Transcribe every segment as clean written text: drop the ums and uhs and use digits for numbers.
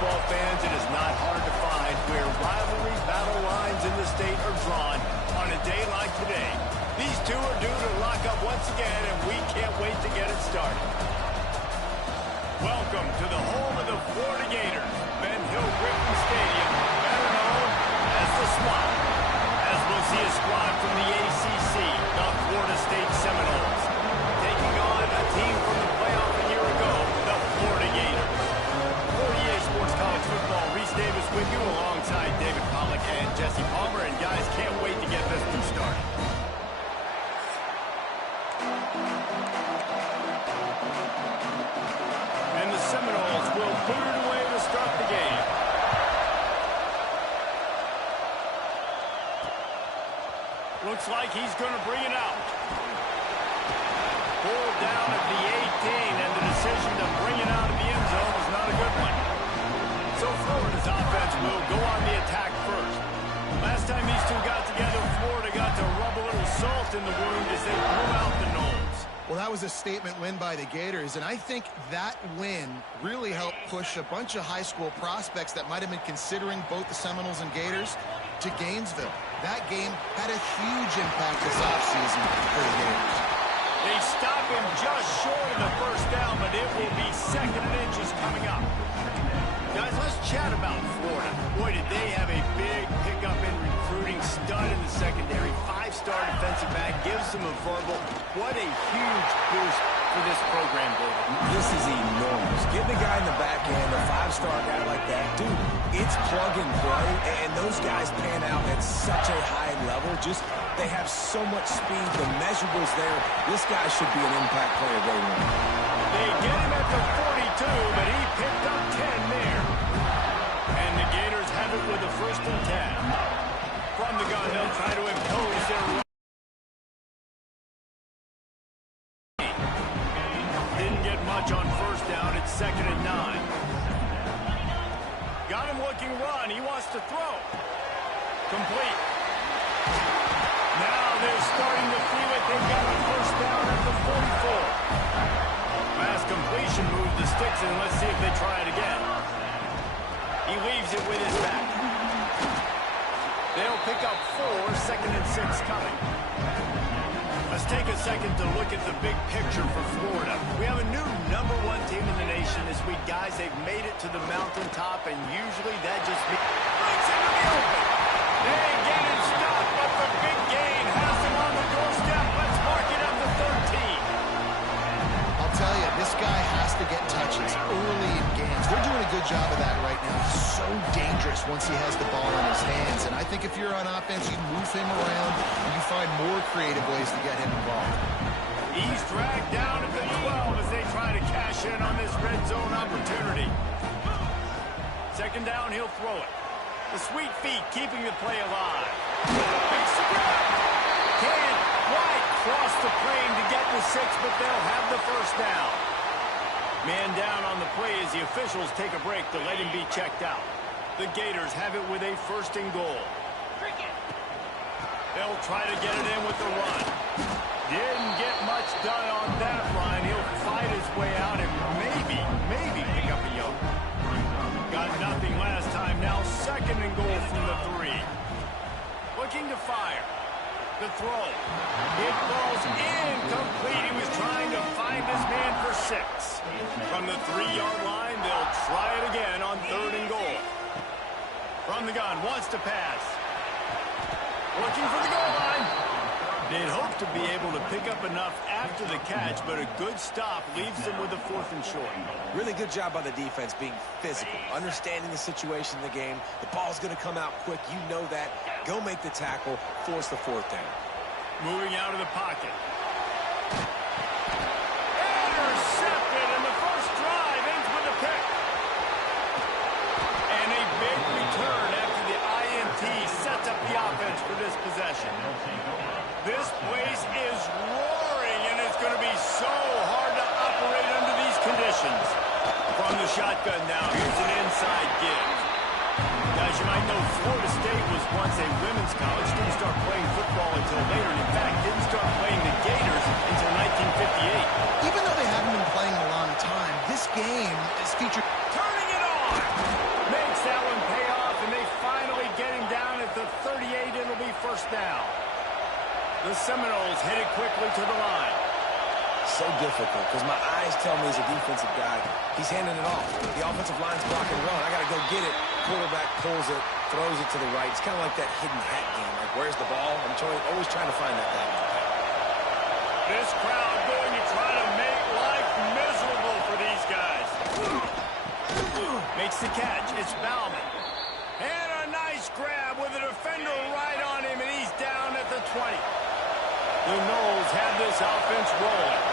football fans, it is not hard to find where rivalry battle lines in the state are drawn on a day like today. These two are due to lock up once again, and we can't wait to get it started. Welcome to the home of the Florida Gators, Ben Hill Griffin Stadium, better known as the Swamp. As we'll see a squad from the ACC, the Florida State Seminoles, taking on a team from the playoff a year ago, the Florida Gators. For EA Sports College Football, Reese Davis with you alongside David Pollack and Jesse Palmer. And guys, can't wait to get this one started. And the Seminoles will put it away to start the game. Looks like he's going to bring it out. Pulled down at the 18, and the decision to bring it out of the end zone was not a good one. So Florida's offense will go on the attack first. Last time these two got together, Florida got to rub a little salt in the wound as they blew out the Noles. Well, that was a statement win by the Gators, and I think that win really helped push a bunch of high school prospects that might have been considering both the Seminoles and Gators to Gainesville. That game had a huge impact this offseason for the Gators. They stop him just short of the first down, but it will be second and inches coming up. Guys, let's chat about Florida. Boy, did they have a big pickup in recruiting. Stud in the secondary. Five-star defensive back. Gives them a verbal. What a huge boost for this program, David. This is enormous. Getting a guy in the back end, a five-star guy like that, dude, it's plug and play, and those guys pan out at such a high level. Just, they have so much speed. The measurables there. This guy should be an impact player day one. They get him at the 42, but he picked up 10 there. And the Gators have it with a 1st and 10. From the gun, they'll try to impose their run. Didn't get much on 1st down. It's 2nd and 9. Got him looking run. He wants to throw. Complete. Now they're starting to feel it. They've got a 1st down at the 44. Pass completion, move the sticks, and let's see if they try it again. He leaves it with his back. They'll pick up 4, 2nd and 6 coming. Let's take a second to look at the big picture for Florida. We have a new #1 team in the nation this week. Guys, they've made it to the mountaintop, and usually that just brings him to the open. They get him stopped, but the big gain has him on the doorstep. Let's mark it at the 13. I'll tell you, this guy has to get touches early in games. They're doing a good job of that right now. He's so dangerous once he has the ball in his hands. And I think if you're on offense, you move him around and you find more creative ways to get him involved. He's dragged down at the 12 as they try to cash in on this red zone opportunity. 2nd down, he'll throw it. The sweet feet keeping the play alive. Big spread. Can't quite cross the plane to get to 6, but they'll have the 1st down. Man down on the play as the officials take a break to let him be checked out. The Gators have it with a 1st and goal. They'll try to get it in with the run. Didn't get much done on that run. He'll fight his way out and maybe pick up a yoke. Got nothing last time. Now 2nd and goal from the 3. Looking to fire. The throw. It falls incomplete. He was trying to find his man for 6. From the 3-yard line, they'll try it again on 3rd and goal. From the gun, wants to pass. Looking for the goal line. They'd hope to be able to pick up enough after the catch, but a good stop leaves them with a 4th and short. Really good job by the defense being physical, understanding the situation in the game. The ball's going to come out quick. You know that. Go make the tackle, force the 4th down. Moving out of the pocket. Intercepted, and the first drive ends with a pick. And a big return after the INT sets up the offense for this possession. This place is roaring, and it's going to be so hard to operate under these conditions. From the shotgun now, here's an inside give. Guys, you might know Florida State was once a women's college. Didn't start playing football until later. And in fact, didn't start playing the Gators until 1958. Even though they haven't been playing in a long time, this game is featured. Turning it on! The Seminoles hit it quickly to the line. So difficult because my eyes tell me as a defensive guy, he's handing it off. The offensive line's blocking run. I got to go get it. Quarterback pulls it, throws it to the right. It's kind of like that hidden hat game. Like, where's the ball? I'm always trying to find that hat. This crowd going to try to make life miserable for these guys. Makes the catch. It's Bauman. And a nice grab with a defender right on him, and he's down at the 20. The Noles have this offense rolling.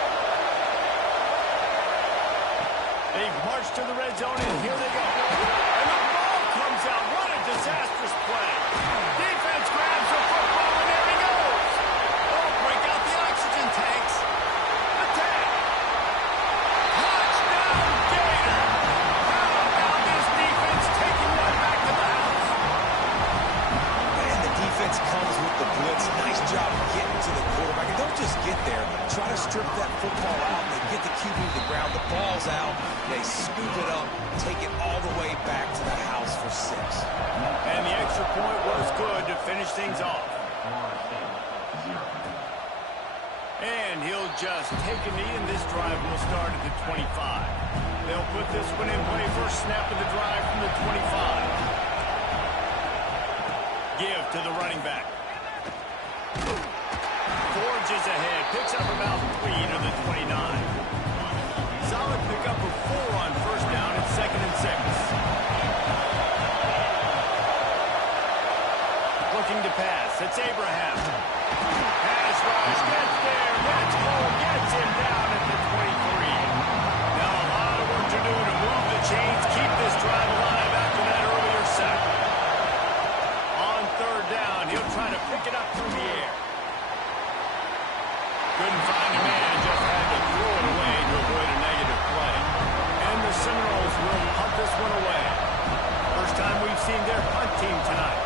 They've marched to the red zone, and here they go. And the ball comes out. What a disastrous play. Defense grabs the football, and there he goes. Oh, break out the oxygen tanks. Attack. Touchdown, Gator. How about this defense taking one back to the house? And the defense comes with the blitz. Nice job getting to the quarterback. And don't just get there. Try to strip that football out. They get the QB to the ground. The ball's out. They scoop it up, take it all the way back to the house for 6. And the extra point was good to finish things off. And he'll just take a knee, and this drive will start at the 25. They'll put this one in play. First snap of the drive from the 25. Give to the running back. Forges ahead, picks up about 3 to the 29. Solid pickup of 4 on first down at 2nd and 6. Looking to pass. It's Abraham. Pass rush. Gets there. Gets home. Gets him down at the 23. Now a lot of work to do to move the chains, keep this drive alive after that earlier sack. On 3rd down, he'll try to pick it up through the air. Couldn't find a man, just had to throw it away to avoid a negative play. And the Seminoles will punt this one away. First time we've seen their punt team tonight.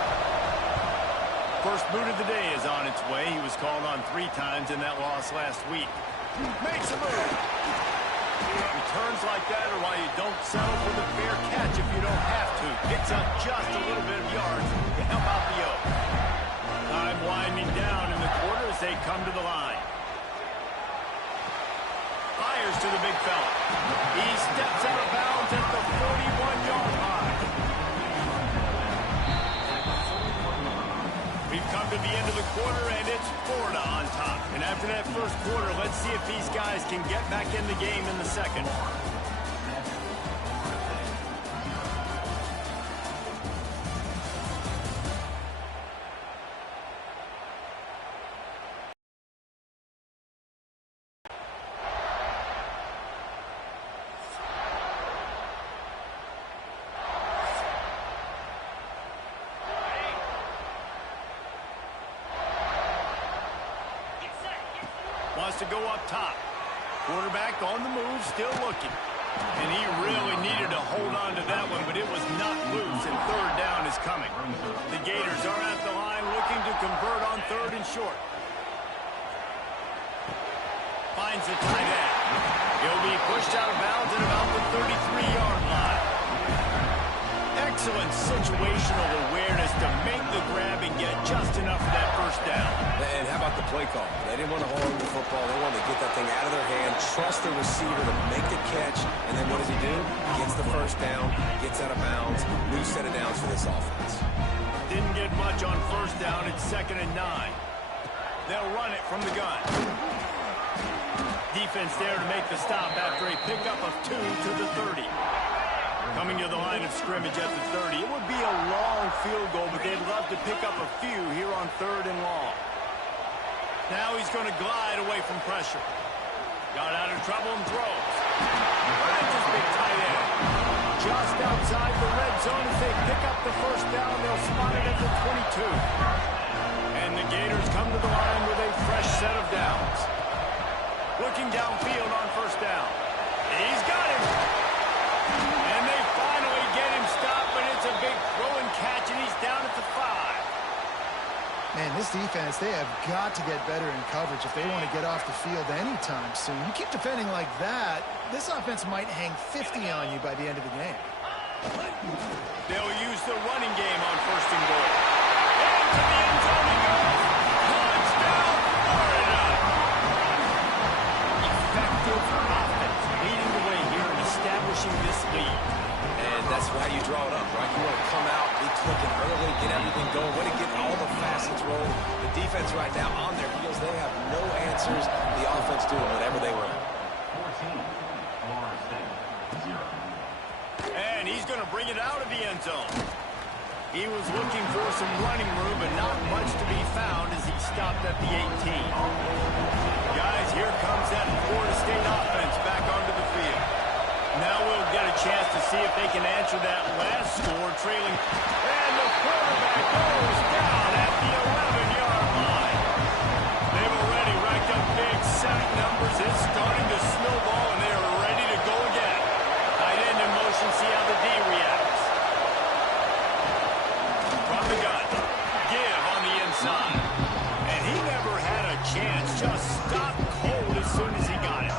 First boot of the day is on its way. He was called on 3 times in that loss last week. Makes a move. Returns like that are why you don't settle for the fair catch if you don't have to. Picks up just a little bit of yards to help out the Oaks. Time winding down in the quarter as they come to the line. Fires to the big fella. He steps out of bounds at the 41-yard line. We've come to the end of the quarter, and it's Florida on top. And after that first quarter, let's see if these guys can get back in the game in the second. Wants to go up top. Quarterback on the move, still looking. And he really needed to hold on to that one, but it was not loose, and 3rd down is coming. The Gators are at the line looking to convert on 3rd and short. Finds the tight end. He'll be pushed out of bounds at about the 33-yard line. Excellent situational awareness to make the grab and get just enough of that first down. And how about the play call? They didn't want to hold the football. They wanted to get that thing out of their hand, trust the receiver to make the catch, and then what does he do? Gets the first down, gets out of bounds, new set of downs for this offense. Didn't get much on first down. It's 2nd and 9. They'll run it from the gun. Defense there to make the stop after a pickup of 2 to the 30. Coming to the line of scrimmage at the 30. It would be a long field goal, but they'd love to pick up a few here on 3rd and long. Now he's going to glide away from pressure. Got out of trouble and throws. Finds his big tight end. Just outside the red zone as they pick up the first down. They'll spot it at the 22. And the Gators come to the line with a fresh set of downs. Looking downfield on first down. He's got him. And they finally get him stopped, but it's a big throw and catch, and he's down at the 5. Man, this defense, they have got to get better in coverage if they want to get off the field anytime soon. You keep defending like that, this offense might hang 50 on you by the end of the game. They'll use the running game on 1st and goal. Into the end zone he goes. Touchdown, draw it up, right? You want to come out, be clicking early, get everything going, want to get all the facets rolling. The defense right now on their heels, they have no answers. The offense doing whatever they want. And he's going to bring it out of the end zone. He was looking for some running room, but not much to be found as he stopped at the 18. Guys, here comes that Florida State offense back onto the field. Now we'll get a chance to see if they can answer that last score, trailing. And the quarterback goes down at the 11-yard line. They've already racked up big sack numbers. It's starting to snowball, and they are ready to go again. Tight end in motion, see how the D reacts. From the gun, give on the inside. And he never had a chance, just stopped cold as soon as he got it.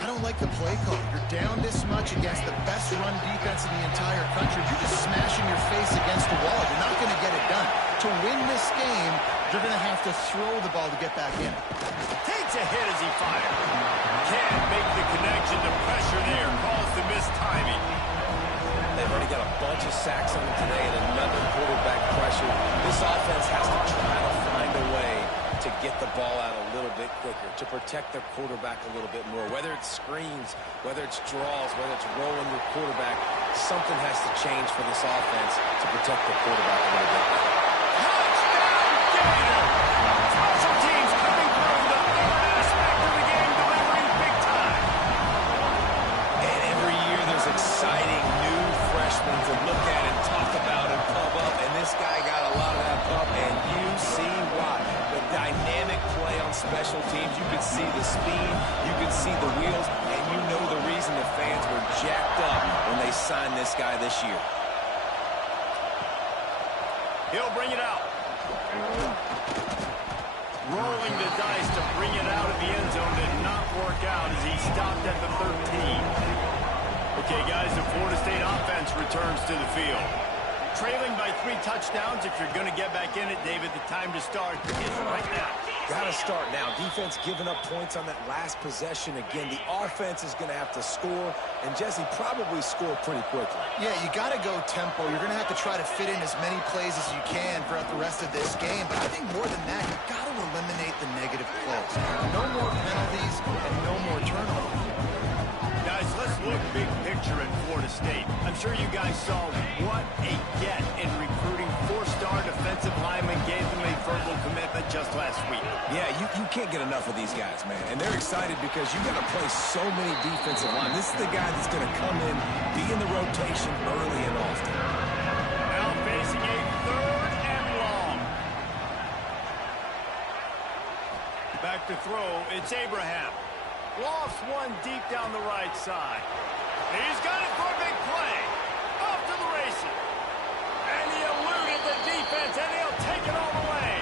I don't like the play call. You're down this much against the best run defense in the entire country. You're just smashing your face against the wall. You're not going to get it done. To win this game, you're going to have to throw the ball to get back in. Takes a hit as he fired. Can't make the connection. The pressure there caused the missed timing. They've already got a bunch of sacks on them today and another quarterback pressure. This offense has to try to find a way to get the ball out a little bit quicker, to protect their quarterback a little bit more. Whether it's screens, whether it's draws, whether it's rolling your quarterback, something has to change for this offense to protect the quarterback a little bit. Touchdown, Gator! Special teams coming through the third aspect of the game, delivering big time. And every year there's exciting new freshmen to look at and talk about and pump up, and this guy got a lot of that pump, and you see why. The dynamic play on special teams, you can see the speed, you can see the wheels, and you know the reason the fans were jacked up when they signed this guy this year. He'll bring it out. Rolling the dice to bring it out of the end zone did not work out as he stopped at the 13. Okay, guys, the Florida State offense returns to the field. Trailing by 3 touchdowns. If you're going to get back in it, David, the time to start is right now. Got to start now. Defense giving up points on that last possession. Again, the offense is going to have to score, and Jesse probably score pretty quickly. Yeah, you got to go tempo. You're going to have to try to fit in as many plays as you can throughout the rest of this game. But I think more than that, you've got to eliminate the negative plays. No more penalties and no more turnovers. Guys, let's look big picture at Florida State. I'm sure you guys saw what a get in recruiting. 4-star defensive lineman gave them a verbal commitment just last week. Yeah, you can't get enough of these guys, man. And they're excited because you got to play so many defensive line. This is the guy that's going to come in, be in the rotation early and often. Now facing a 3rd and long. Back to throw, it's Abraham. Lost one deep down the right side. He's got it for a big play. Off to the races. And he eluded the defense, and he'll take it all the way.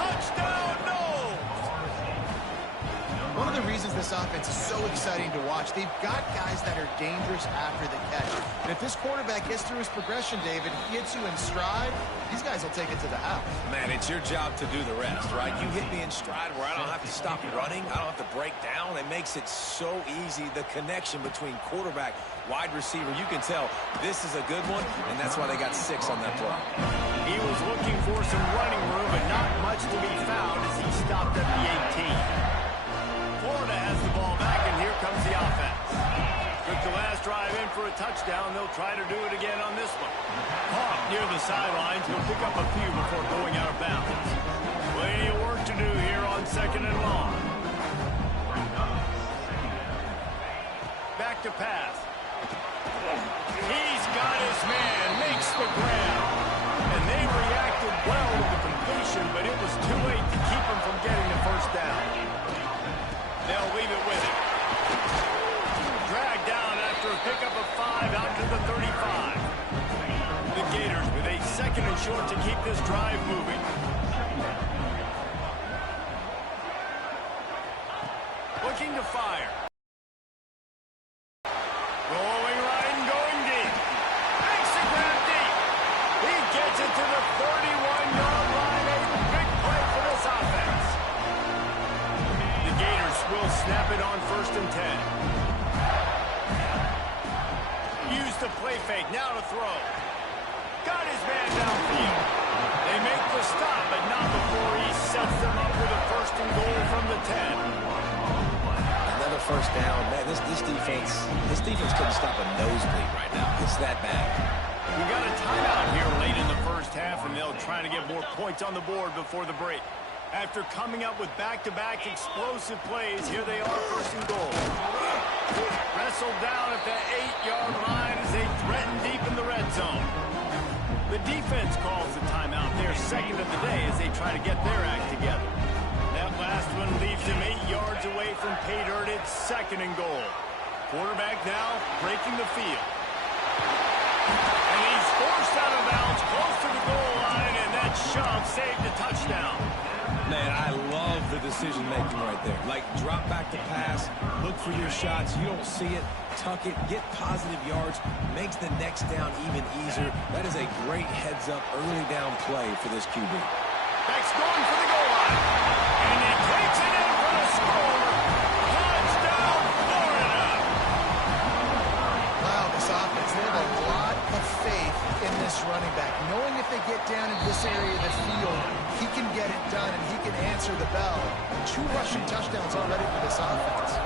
Touchdown, no! One of the reasons this offense is so exciting to watch, they've got guys that are dangerous after the catch. And if this quarterback gets through his progression, David, he hits you in stride, these guys will take it to the house. Man, it's your job to do the rest, right? You hit me in stride where I don't have to stop running. I don't have to break down. It makes it so easy. The connection between quarterback, wide receiver, you can tell this is a good one, and that's why they got 6 on that play. He was looking for some running room, but not much to be found as he stopped at the 18. Florida has the ball back, and here comes the offense. Took the last drive in for a touchdown. They'll try to do it again on this one. Caught near the sidelines. He'll pick up a few before going out of bounds. Plenty of work to do here on 2nd and long. Back to pass. He's got his man. Makes the grab. And they reacted well to the completion, but it was too late to keep him from getting the first down. They'll leave it with him. Dragged down after a pickup of 5 out to the 35. The Gators with a 2nd and short to keep this drive moving. Looking to fire. Rolling right and going deep. Makes the grab deep. He gets it to the 31-yard line. A big play for this offense. The Gators will snap it on 1st and 10. used the play fake. Now to throw. Got his man downfield. They make the stop, but not before he sets them up with a first and goal from the 10. Another first down. Man, this defense couldn't stop a nosebleed right now. It's that bad. We got a timeout here late in the first half, and they'll try to get more points on the board before the break. After coming up with back-to-back explosive plays, here they are, first and goal. Wrestled down at the 8-yard line as they threaten deep in the red zone. The defense calls the timeout. They're second of the day as they try to get their act together. That last one leaves them 8 yards away from pay dirt. It's second and goal. Quarterback now breaking the field. And he's forced out of bounds close to the goal line, and that shove saved a touchdown. Man, I love the decision-making right there. Like, drop back to pass, look for your shots. You don't see it, tuck it, get positive yards, makes the next down even easier. That is a great heads-up early down play for this QB. Back's going for the goal line. And he takes it in for the score. Touchdown, Florida. Wow, this offense, they have a lot of faith in this running back. Knowing if they get down in this area of the field, he can get it done and he can answer the bell. 2 rushing touchdowns already for this offense.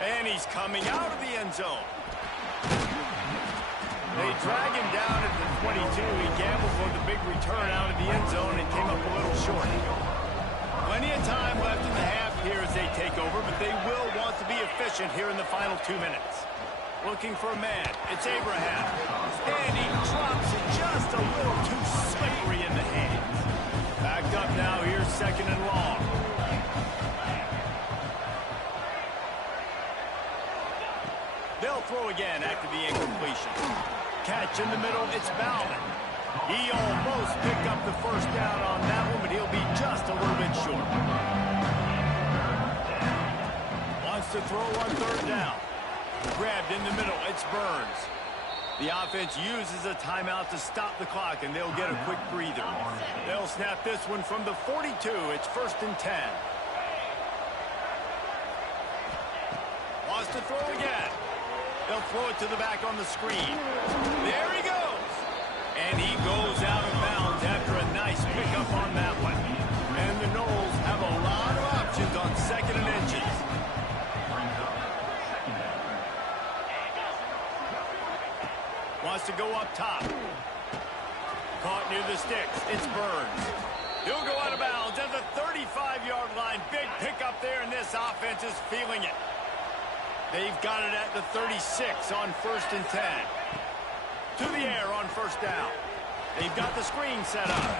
And he's coming out of the end zone. They drag him down at the 22. He gambled for the big return out of the end zone and came up a little short. Plenty of time left in the half here as they take over, but they will want to be efficient here in the final 2 minutes. Looking for a man. It's Abraham. And he drops it just a little too slippery in the hands. Backed up now. Here's second and long. They'll throw again after the incompletion. Catch in the middle. It's Bowman. He almost picked up the first down on that one, but he'll be just a little bit short. Wants to throw on third down. Grabbed in the middle. It's Burns. The offense uses a timeout to stop the clock, and they'll get a quick breather. They'll snap this one from the 42. It's first and 10. Wants to throw again. They'll throw it to the back on the screen. There he goes. And he goes out of bounds after a nice pickup on that one. And the Knowles have a lot of options on second and inches. Wants to go up top. Caught near the sticks. It's Burns. He'll go out of bounds at the 35-yard line. Big pickup there, and this offense is feeling it. They've got it at the 36 on first and 10. To the air on first down. They've got the screen set up.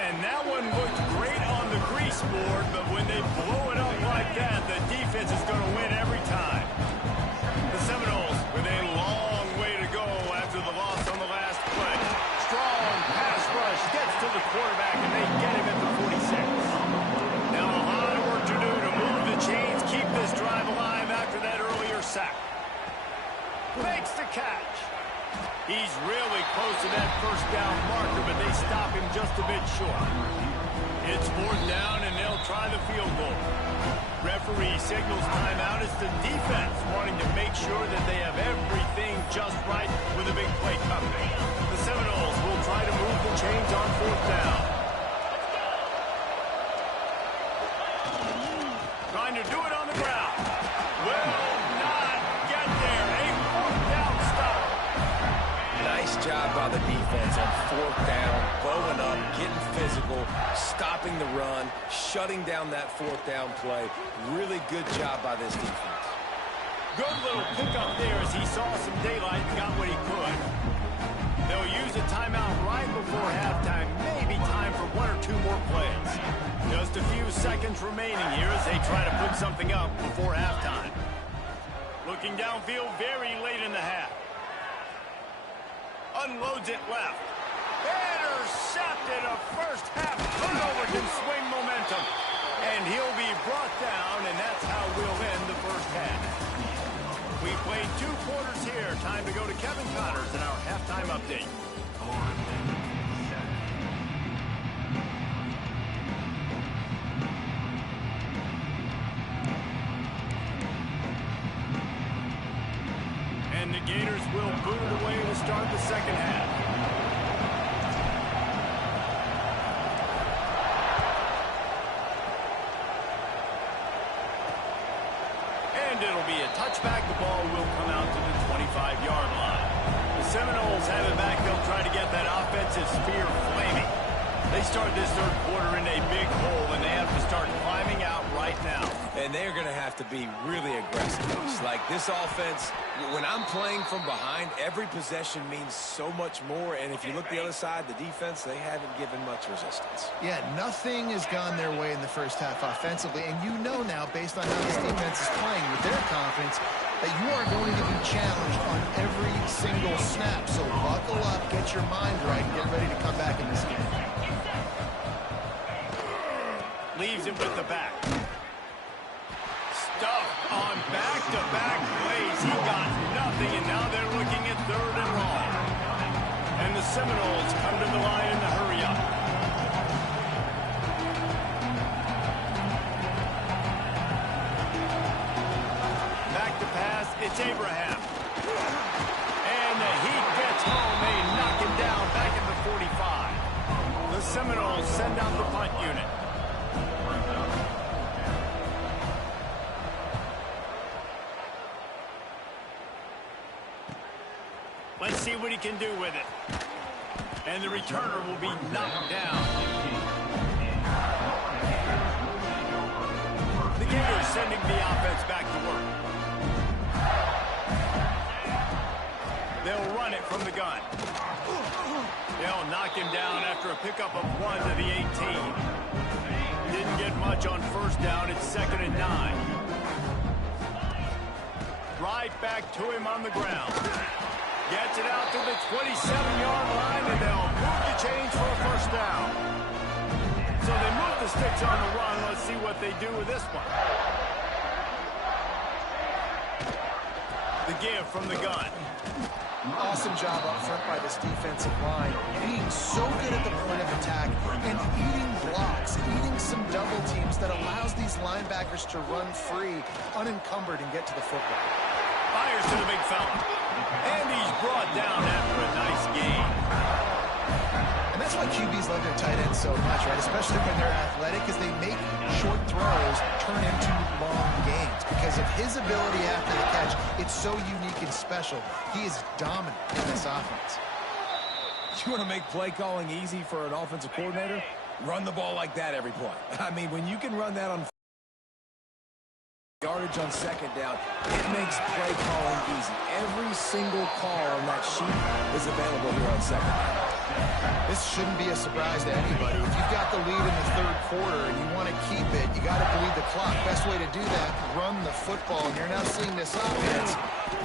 And that one looked great on the grease board, but when they blow it up like that, the defense is going to win every time. The Seminoles with a long way to go after the loss on the last play. Strong pass rush gets to the quarterback, and they get him at the 46. Now a lot of work to do to move the chains, keep this drive alive after that earlier sack. Makes the catch. He's really close to that first down marker, but they stop him just a bit short. It's fourth down, and they'll try the field goal. Referee signals timeout as the defense wanting to make sure that they have everything just right with a big play coming. The Seminoles will try to move the chains on fourth down. Trying to do it on the ground. Will not get there. A fourth down stop. Nice job by the defense on fourth down, bowing up, getting physical, stopping the run, shutting down that fourth down play. Really good job by this defense. Good little pickup there as he saw some daylight and got what he could. They'll use a timeout right before halftime. Maybe time for 1 or 2 more plays. Just a few seconds remaining here as they try to put something up before halftime. Looking downfield very late in the half. Unloads it left. Intercepted. A first half turnover can swing momentum. And he'll be brought down, and that's how we'll end the first half. We played 2 quarters here. Time to go to Kevin Connors in our halftime update. Gators will boot it away to start the second half. And it'll be a touchback. The ball will come out to the 25-yard line. The Seminoles have it back. They'll try to get that offensive spear flaming. They start this third quarter in a big hole, and they have to start climbing out right now. And they're going to have to be really aggressive. It's like this offense, when I'm playing from behind, every possession means so much more. And if you look the other side, the defense, they haven't given much resistance. Yeah, nothing has gone their way in the first half offensively. And you know now, based on how this defense is playing with their confidence, that you are going to be challenged on every single snap. So buckle up, get your mind right, and get ready to come back in this game. Leaves it with the back. Stuffed on back-to-back plays. He got nothing, and now they're looking at third and long. And the Seminoles come to the line in the hurry-up. Back to pass. It's Abraham. And the Heat gets home. They knock him down back at the 45. The Seminoles send out the punt unit. Let's see what he can do with it. And the returner will be knocked down. The Gators sending the offense back to work. They'll run it from the gun. They'll knock him down after a pickup of 1 to the 18. Didn't get much on first down. It's 2nd and 9. Right back to him on the ground. Gets it out to the 27-yard line, and they'll move the chains for a first down. So they move the sticks on the run. Let's see what they do with this one. The give from the gun. Awesome job up front by this defensive line, being so good at the point of attack and eating blocks, eating some double teams that allows these linebackers to run free, unencumbered, and get to the football. Fires to the big fella. And he's brought down after a nice gain. And that's why QBs love their tight ends so much, right? Especially when they're athletic, because they make short throws turn into long gains. Because of his ability after the catch, it's so unique and special. He is dominant in this offense. You want to make play calling easy for an offensive coordinator? Run the ball like that every play. I mean, when you can run that on yardage on second down, it makes play calling easy. Every single call on that sheet is available here on second down. This shouldn't be a surprise to anybody. If you've got the lead in the third quarter and you want to keep it, you got to bleed the clock. Best way to do that, run the football. And you're now seeing this offense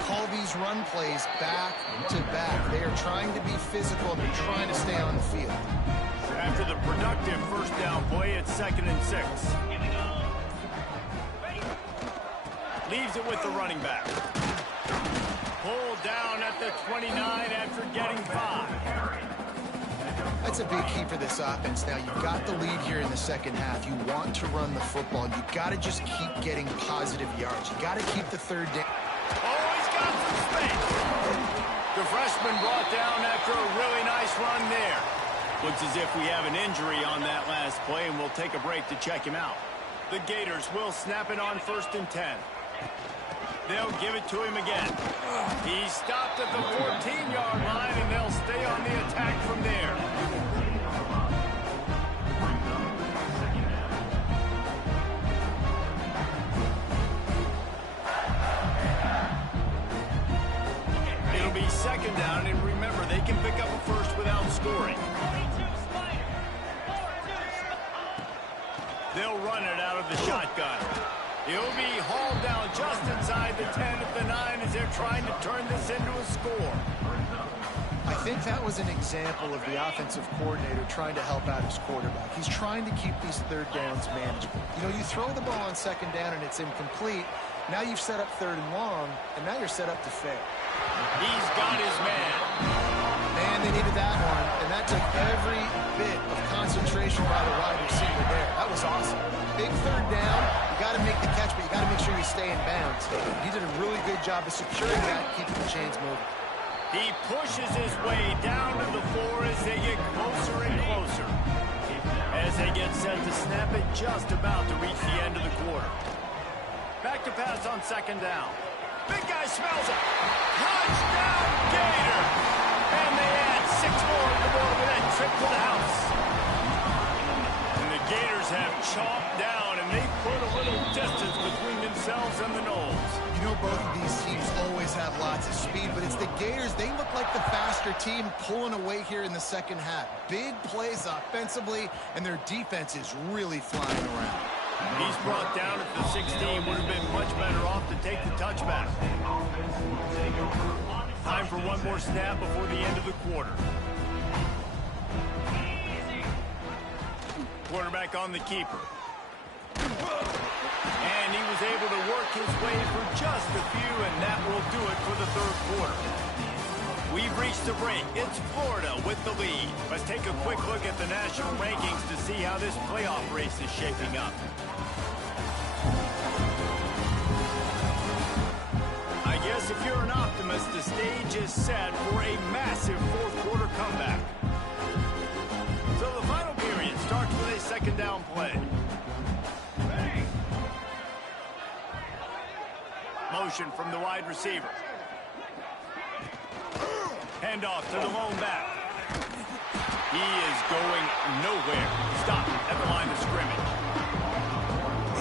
call these run plays back to back. They are trying to be physical and they're trying to stay on the field. After the productive first down play, it's 2nd and 6. Leaves it with the running back. Pulled down at the 29 after getting 5. That's a big key for this offense. Now, you've got the lead here in the second half. You want to run the football. You got to just keep getting positive yards. You got to keep the third down. Oh, he's got some space. The freshman brought down after a really nice run there. Looks as if we have an injury on that last play, and we'll take a break to check him out. The Gators will snap it on 1st and 10. They'll give it to him again. He stopped at the 14-yard line, and they'll stay on the attack from there. It'll be 2nd down, and remember, they can pick up a first without scoring. They'll run it out of the shotgun. He'll be hauled down just inside the 10 at the 9 as they're trying to turn this into a score. I think that was an example of the offensive coordinator trying to help out his quarterback. He's trying to keep these third downs manageable. You know, you throw the ball on 2nd down and it's incomplete. Now you've set up 3rd and long, and now you're set up to fail. He's got his man. Man, they needed that one, and that took every bit of concentration by the wide receiver there. That was awesome. Big 3rd down. You got to make the catch, but you got to make sure you stay in bounds. taken. He did a really good job of securing that, keeping the chains moving. He pushes his way down to the floor as they get closer and closer. As they get set to snap it, just about to reach the end of the quarter. Back to pass on second down. Big guy smells it. Touchdown, Gator! And they add 6 more to the board with that trip to the house. And the Gators have chomped down, and they put a little distance between themselves and the Noles. You know, both of these teams always have lots of speed, but it's the Gators. They look like the faster team pulling away here in the second half. Big plays offensively, and their defense is really flying around. He's brought down at the 16. Would have been much better off to take the touchback. Time for one more snap before the end of the quarter. Quarterback on the keeper. And he was able to work his way for just a few, and that will do it for the third quarter. We've reached the break. It's Florida with the lead. Let's take a quick look at the national rankings to see how this playoff race is shaping up. I guess if you're an optimist, the stage is set for a massive fourth quarter comeback. So the final period starts with a second down play. Motion from the wide receiver. Handoff to the lone back. He is going nowhere. Stop at the line of scrimmage.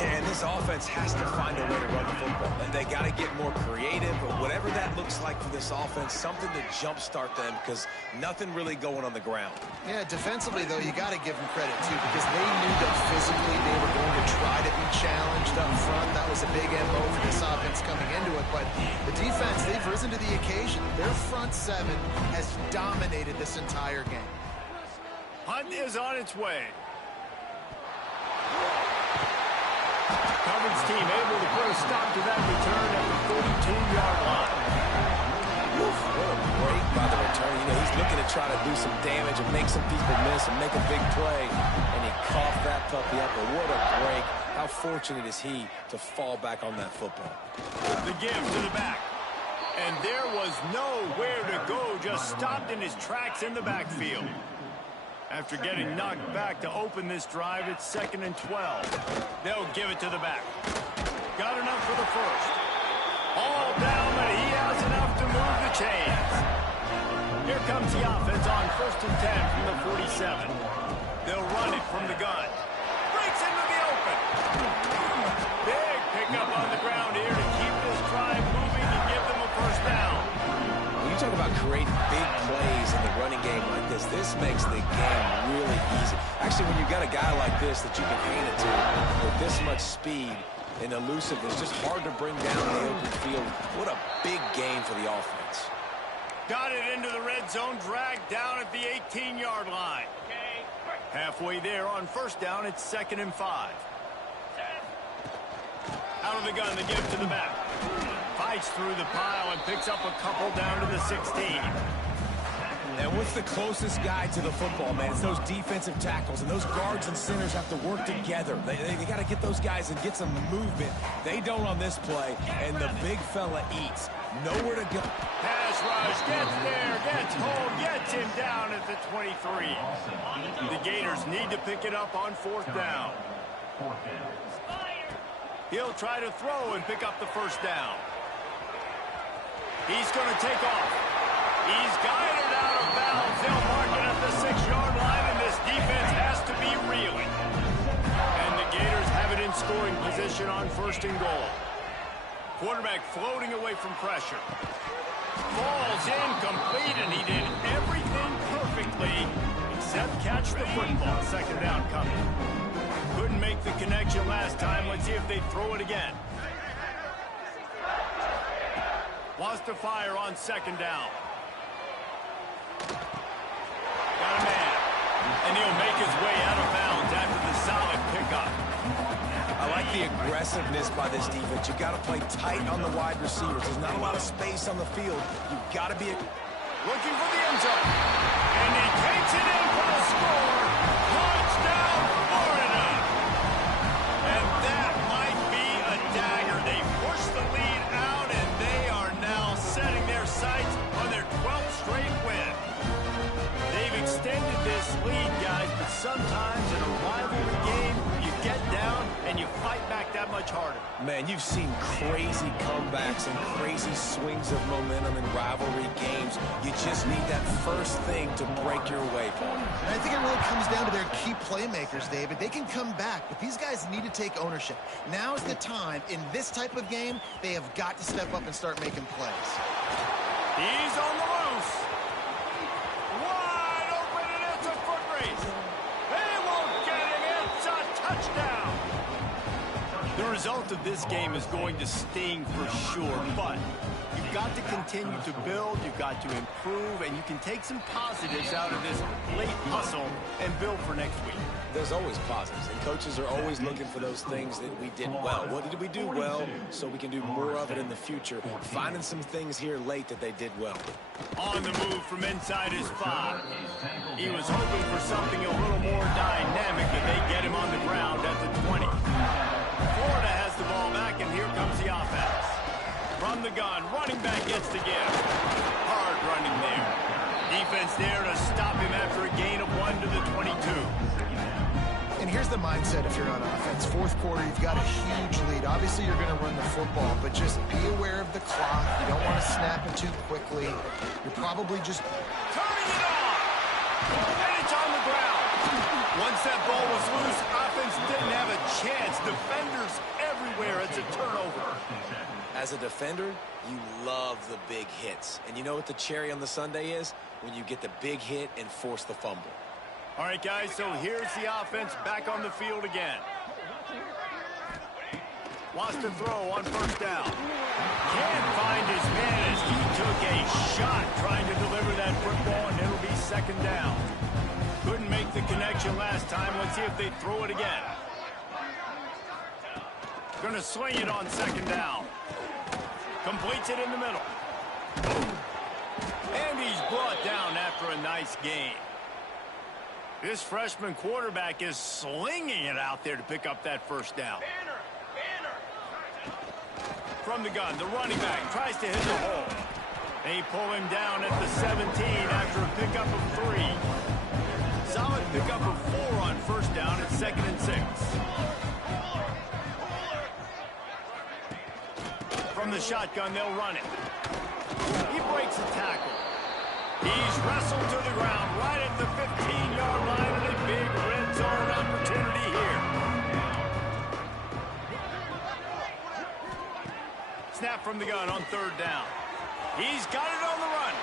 Yeah, and this offense has to find a way to run the football. They got to get more creative, but whatever that looks like for this offense, something to jumpstart them because nothing really going on the ground. Yeah, defensively, though, you got to give them credit, too, because they knew that physically they were going to try to be challenged up front. That was a big MO for this offense coming into it, but the defense, they've risen to the occasion. Their front seven has dominated this entire game. Hunt is on its way. Coverage team able to put a stop to that return at the 42-yard line. What a break by the return. You know, he's looking to try to do some damage and make some people miss and make a big play. And he coughed that puppy up. But what a break. How fortunate is he to fall back on that football. The give to the back. And there was nowhere to go. Just stopped in his tracks in the backfield. After getting knocked back to open this drive, it's 2nd and 12. They'll give it to the back. Got enough for the first. All down, but he has enough to move the chains. Here comes the offense on 1st and 10 from the 47. They'll run it from the gun. Breaks into the open. Big pickup on the ground here to keep this drive moving and give them a first down. When you talk about creating big plays in the running game like this makes the game really easy. Actually, when you've got a guy like this that you can hand it to with this much speed and elusiveness, just hard to bring down the open field. What a big game for the offense. Got it into the red zone, dragged down at the 18-yard line. Halfway there on first down, it's 2nd and 5. Out of the gun, the give to the back. Fights through the pile and picks up a couple down to the 16. And what's the closest guy to the football, man? It's those defensive tackles, and those guards and centers have to work together. They got to get those guys and get some movement. They don't on this play, and the big fella eats. Nowhere to go. Pass rush, gets there, gets home, gets him down at the 23. The Gators need to pick it up on 4th down. He'll try to throw and pick up the first down. He's going to take off. He's guided out of bounds. They'll mark it at the 6-yard line, and this defense has to be reeling. And the Gators have it in scoring position on 1st and goal. Quarterback floating away from pressure. Falls incomplete, and he did everything perfectly except catch the football. 2nd down coming. Couldn't make the connection last time. Let's see if they throw it again. Wants to fire on 2nd down. Got a man. And he'll make his way out of bounds after the solid pickup. I like the aggressiveness by this defense. You've got to play tight on the wide receivers. There's not a lot of space on the field. You've got to be looking for the end zone. And he takes it in for the score. Touchdown, Florida. And that might be a dagger. They push the lead you've seen crazy comebacks and crazy swings of momentum in rivalry games. You just need that first thing to break your way, Paul. And I think it really comes down to their key playmakers, David. They can come back, but these guys need to take ownership. Now is the time. In this type of game, they have got to step up and start making plays. He's on the loose. Wide open, and it's a foot race. They won't get him. It's a touchdown. The result of this game is going to sting for sure, but you've got to continue to build, you've got to improve, and you can take some positives out of this late hustle and build for next week. There's always positives, and coaches are always looking for those things that we did well. What did we do well so we can do more of it in the future? Finding some things here late that they did well. On the move from inside his 5. He was hoping for something a little more dynamic, but they get him on the ground at the 20. Florida has the ball back, and here comes the offense. From the gun, running back gets the give. Hard running there. Defense there to stop him after a gain of 1 to the 22. And here's the mindset if you're on offense. Fourth quarter, you've got a huge lead. Obviously, you're going to run the football, but just be aware of the clock. You don't want to snap it too quickly. You're probably just turning it on. And it's on the ground. Once that ball was loose, offense didn't have a chance. Defenders everywhere. It's a turnover. As a defender, you love the big hits. And you know what the cherry on the sundae is? When you get the big hit and force the fumble. All right, guys, so here's the offense back on the field again. Wants to throw on first down. Can't find his man as he took a shot trying to deliver that football, and it'll be second down. Couldn't make the connection last time. Let's see if they throw it again. Going to sling it on second down. Completes it in the middle. And he's brought down after a nice gain. This freshman quarterback is slinging it out there to pick up that first down. From the gun, the running back tries to hit the hole. They pull him down at the 17 after a pickup of 3. Solid pickup of 4 on first down at 2nd and 6. From the shotgun, they'll run it. He breaks a tackle. He's wrestled to the ground right at the 15-yard line, and a big red zone opportunity here. Snap from the gun on third down. He's got it on the run.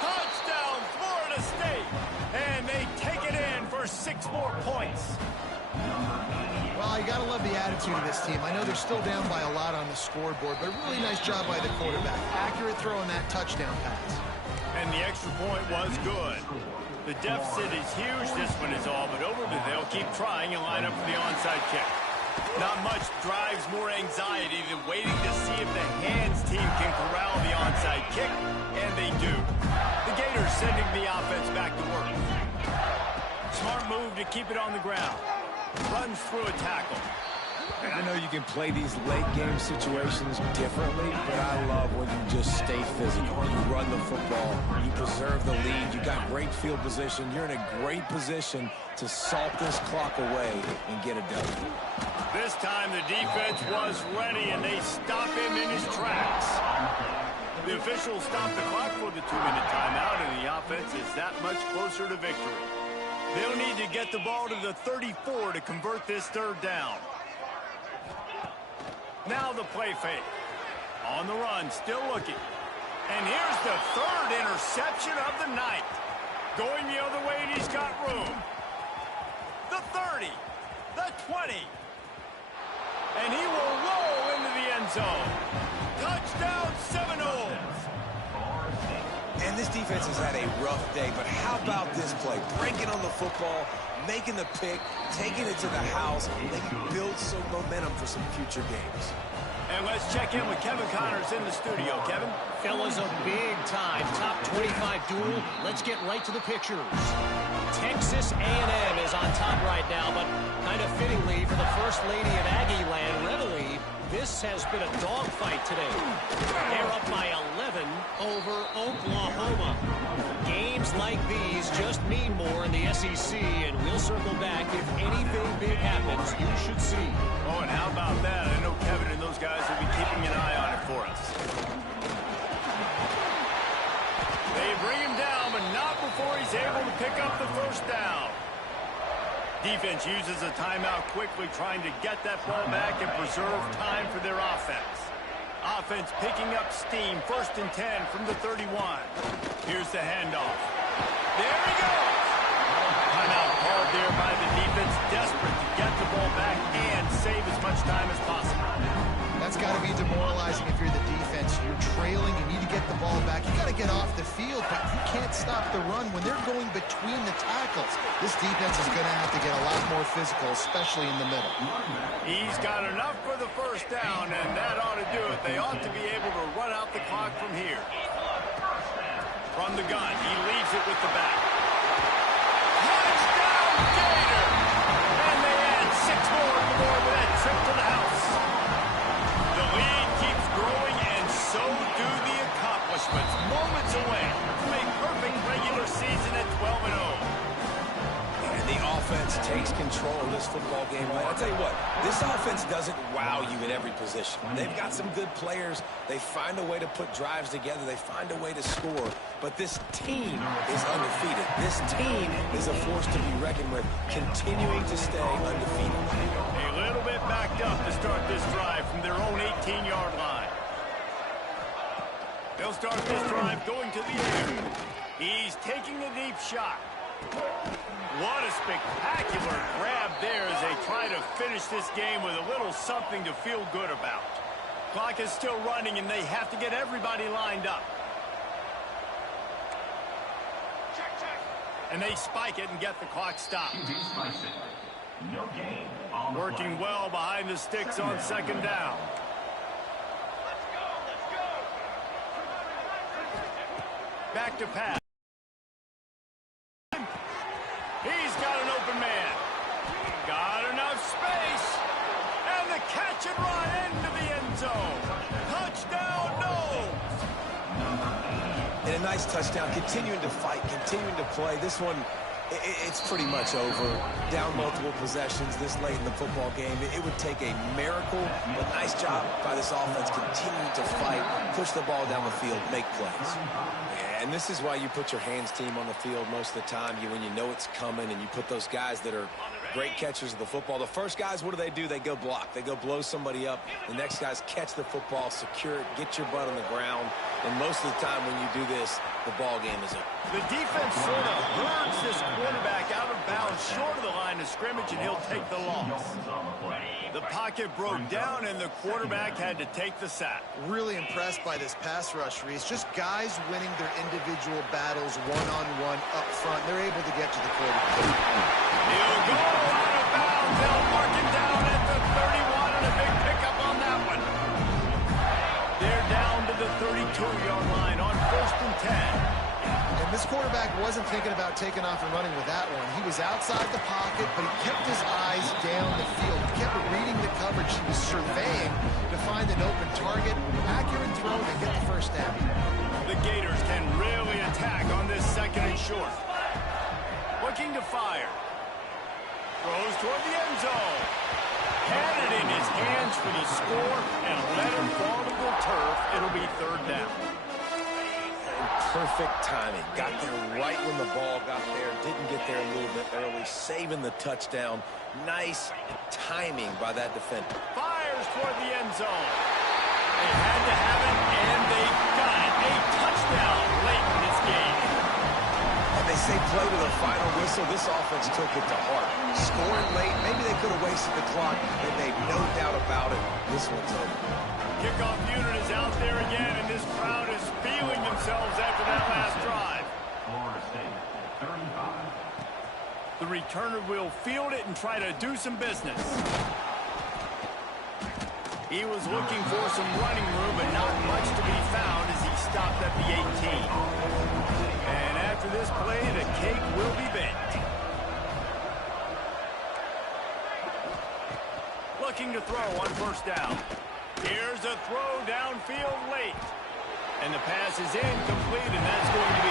Touchdown, Florida State. And they take it in for 6 more points. Well, you got to love the attitude of this team. I know they're still down by a lot on the scoreboard, but a really nice job by the quarterback. Accurate throw on that touchdown pass. And the extra point was good. The deficit is huge. This one is all but over, but they'll keep trying and line up for the onside kick. Not much drives more anxiety than waiting to see if the hands team can corral the onside kick, and they do. The Gators sending the offense back to work. Smart move to keep it on the ground. Runs through a tackle. And I know you can play these late-game situations differently, but I love when you just stay physical. You run the football. You preserve the lead. You got great field position. You're in a great position to salt this clock away and get a W. This time the defense was ready, and they stop him in his tracks. The officials stop the clock for the 2-minute timeout, and the offense is that much closer to victory. They'll need to get the ball to the 34 to convert this third down. Now the play fake. On the run, still looking. And here's the 3rd interception of the night. Going the other way, and he's got room. The 30, the 20. And he will roll into the end zone. Touchdown, Seminoles. And this defense has had a rough day, but how about this play? Breaking on the football, making the pick, taking it to the house. They can build some momentum for some future games. And let's check in with Kevin Connors in the studio. Kevin? Fellas, a big-time top 25 duel. Let's get right to the pictures. Texas A&M is on top right now, but kind of fittingly for the First Lady of Aggie Land, Reveille, this has been a dogfight today. They're up by 11 over Oklahoma. Game Games like these just mean more in the SEC, and we'll circle back if anything big happens you should see. Oh, and how about that? I know Kevin and those guys will be keeping an eye on it for us. They bring him down, but not before he's able to pick up the first down. Defense uses a timeout quickly, trying to get that ball back and preserve time for their offense. Offense picking up steam, 1st and 10 from the 31. Here's the handoff. There he goes. Timeout called there by the defense, desperate to get the ball back and save as much time as possible. That's got to be demoralizing if you're the defense. You're trailing, you need to get the ball back. You got to get off the field, but you can't stop the run when they're going between the tackles. This defense is going to have to get a lot more physical, especially in the middle. He's got enough for the first down, and that ought to do it. They ought to be able to run out the clock from here. From the gun, he leaves it with the back. Touchdown, Gator! And they add 6 more on the board with that trip to the house. The lead keeps growing, and so do the accomplishments. Moments away from a perfect regular season at 12-0. And the offense takes control of this football game. I'll tell you what, this offense doesn't wow you in every position. They've got some good players. They find a way to put drives together. They find a way to score. But this team is undefeated. This team is a force to be reckoned with, continuing to stay undefeated. A little bit backed up to start this drive from their own 18-yard line. They'll start this drive going to the air. He's taking a deep shot. What a spectacular grab there as they try to finish this game with a little something to feel good about. Clock is still running, and they have to get everybody lined up. And they spike it and get the clock stopped. Working well behind the sticks on 2nd down. Back to pass. He's got an open man. Got enough space. And the catch and run into the end zone. Touchdown, no. And a nice touchdown, continuing to fight, continuing to play. This one, it's pretty much over. Down multiple possessions this late in the football game. It would take a miracle, but nice job by this offense continuing to fight, push the ball down the field, make plays. And this is why you put your hands team on the field most of the time. When you know it's coming, and you put those guys that are great catchers of the football. The first guys, what do? They go block. They go blow somebody up. The next guys catch the football, secure it, get your butt on the ground. And most of the time when you do this, the ball game is over. The defense sort of hurls this quarterback out of bounds short of the line of scrimmage, and he'll take the loss. The pocket broke down, and the quarterback had to take the sack. Really impressed by this pass rush, Reese. Just guys winning their individual battles one-on-one up front. They're able to get to the quarterback. He'll go out of bounds. They'll mark him down at the 31, and a big pickup on that one. They're down to the 32-yard line on 1st and 10. And this quarterback wasn't thinking about taking off and running with that one. He was outside the pocket, but he kept his eyes down the field. He kept reading the coverage. He was surveying to find an open target. Accurate throw, they get the first down. The Gators can really attack on this 2nd and short. Looking to fire. Throws toward the end zone. Had it in his hands for the score and let him fall to the turf. It'll be 3rd down. Perfect timing. Got there right when the ball got there. Didn't get there a little bit early. Saving the touchdown. Nice timing by that defender. Fires toward the end zone. They had to have it, and they got it. A touchdown late in this game. And they say play to the final whistle. This offense took it to heart. Scoring late. Maybe they could have wasted the clock. They made no doubt about it. This one's over. Kickoff unit is out there again, and this crowd is feeling themselves after that last drive. The returner will field it and try to do some business. He was looking for some running room, but not much to be found as he stopped at the 18. And after this play, the cake will be baked. Looking to throw on 1st down. Here's a throw downfield late. And the pass is incomplete, and that's going to be